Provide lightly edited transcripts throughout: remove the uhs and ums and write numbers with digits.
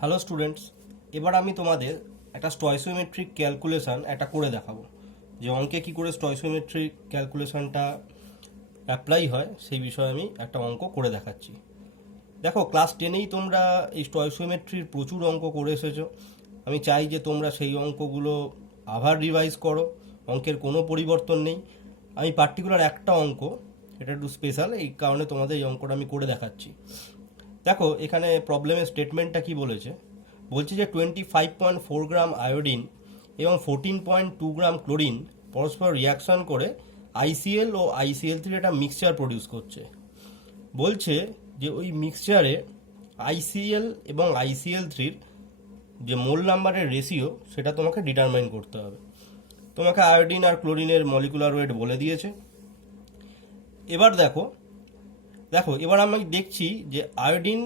Hello students, এবার আমি তোমাদের একটা স্টয়সিওমেট্রিক ক্যালকুলেশন একটা করে দেখাবো, যে অঙ্কে কি করে স্টয়সিওমেট্রিক ক্যালকুলেশনটা অ্যাপ্লাই হয় সেই বিষয়ে আমি একটা অঙ্ক করে দেখাচ্ছি। দেখো, ক্লাস 10-এই তোমরা এই স্টয়সিওমেট্রির প্রচুর অঙ্ক করে এসেছো। আমি চাই যে তোমরা সেই অঙ্কগুলো আবার রিভাইজ করো, অঙ্কের কোনো পরিবর্তন নেই। আমি পার্টিকুলার একটা অঙ্ক, এটা একটু স্পেশাল, এই কারণে তোমাদের এই অঙ্কটা আমি করে দেখাচ্ছি। দেখো, এখানে প্রবলেমের স্টেটমেন্টটা কি বলেছে, বলছে যে 25.4 গ্রাম আয়োডিন এবং 14.2 গ্রাম ক্লোরিন পরস্পর রিয়াকশন করে আইসিএল ও ICl3 একটা মিক্সচার প্রডিউস করছে। বলছে যে ওই মিক্সচারে ICl এবং ICl3-র যে মোল নাম্বারের রেশিও সেটা তোমাকে ডিটারমাইন করতে হবে। তোমাকে আয়োডিন আর ক্লোরিনের মলিকুলার ওয়েট বলে দিয়েছে। এবার দেখো, এবার আমি দেখছি যে আয়োডিন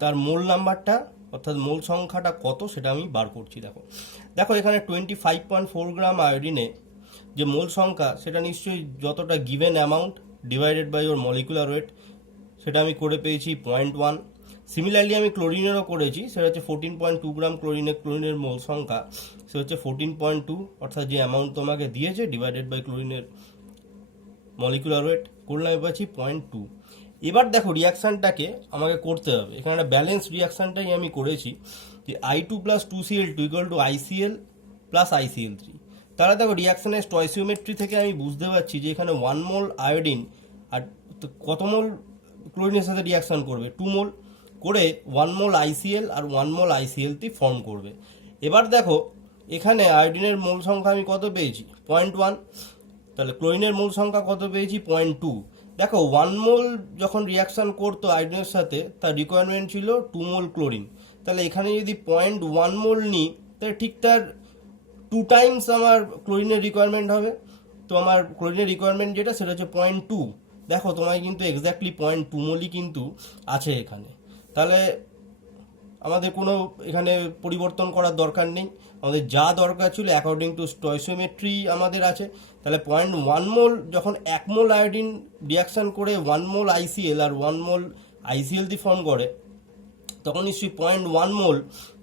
তার মোল নাম্বারটা অর্থাৎ মোল সংখ্যাটা কত সেটা আমি বার করছি। দেখো এখানে 25.4 গ্রাম আয়োডিনে যে মোল সংখ্যা সেটা নিশ্চয়ই যতটা গিভেন অ্যামাউন্ট ডিভাইডেড বাই ওর মলিকুলার ওয়েট, সেটা আমি করে পেয়েছি 0.1। সিমিলারলি আমি ক্লোরিনেরও করেছি, সেটা হচ্ছে 14.2 গ্রাম ক্লোরিনের মোল সংখ্যা সেটা হচ্ছে 14.2, অর্থাৎ যে অ্যামাউন্ট তোমাকে দিয়েছে ডিভাইডেড বাই ক্লোরিনের মলিকুলার ওয়েট করলে আমি পাচ্ছি 0.2। এবার দেখো, রিয়াকশানটাকে আমাকে করতে হবে। এখানে একটা ব্যালেন্স রিয়াকশানটাই আমি করেছি যে I2 + 2Cl2 = ICl + ICl3। তাহলে দেখো, রিয়াকশানের স্টয়সিওমেট্রি থেকে আমি বুঝতে পারছি যে এখানে 1 মোল আয়োডিন আর কত মোল ক্লোরিনের সাথে রিয়াকশান করবে, 2 মোল করে 1 মোল ICl আর 1 মোল ICl3 ফর্ম করবে। এবার দেখো, এখানে আয়োডিনের মোল সংখ্যা আমি কত পেয়েছি, 0.1। তাহলে ক্লোরিনের মোল সংখ্যা কত পেয়েছি, 0.2। দেখো, 1 মোল যখন রিয়াকশান করতো আয়োডিনের সাথে তার রিকোয়ারমেন্ট ছিল 2 মোল ক্লোরিন। তাহলে এখানে যদি 0.1 মোল নিই তাহলে ঠিক তার 2 টাইমস আমার ক্লোরিনের রিকোয়ারমেন্ট হবে। তো আমার ক্লোরিনের রিকোয়ারমেন্ট যেটা সেটা হচ্ছে 0.2। দেখো, তোমায় কিন্তু এক্স্যাক্টলি 0.2 মোলই কিন্তু আছে এখানে। তাহলে আমাদের কোনো এখানে পরিবর্তন করার দরকার নেই, আমাদের যা দরকার ছিল অ্যাকর্ডিং টু স্টয়সিওমেট্রি আমাদের আছে। তাহলে 0.1 মোল যখন 1 মোল আয়োডিন রিয়াকশান করে 1 মোল ICl আর 1 মোল ICl3 ফর্ম করে, তখন নিশ্চয়ই 0.1 মোল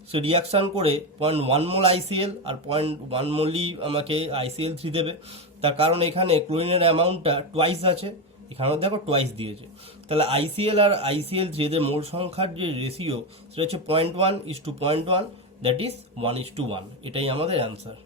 সে রিয়াকশান করে 0.1 মোল ICl আর 0.1 মোলই আমাকে ICl3 দেবে। তার কারণ এখানে ক্লোরিনের অ্যামাউন্টটা টোয়াইস আছে, এখানেও দেখো টোয়াইস দিয়েছে। তাহলে ICl আর ICl3 এদের মোল সংখ্যার যে রেশিও সেটা হচ্ছে 0.1:0.1, দ্যাট ইজ 1:1। এটাই আমাদের অ্যান্সার।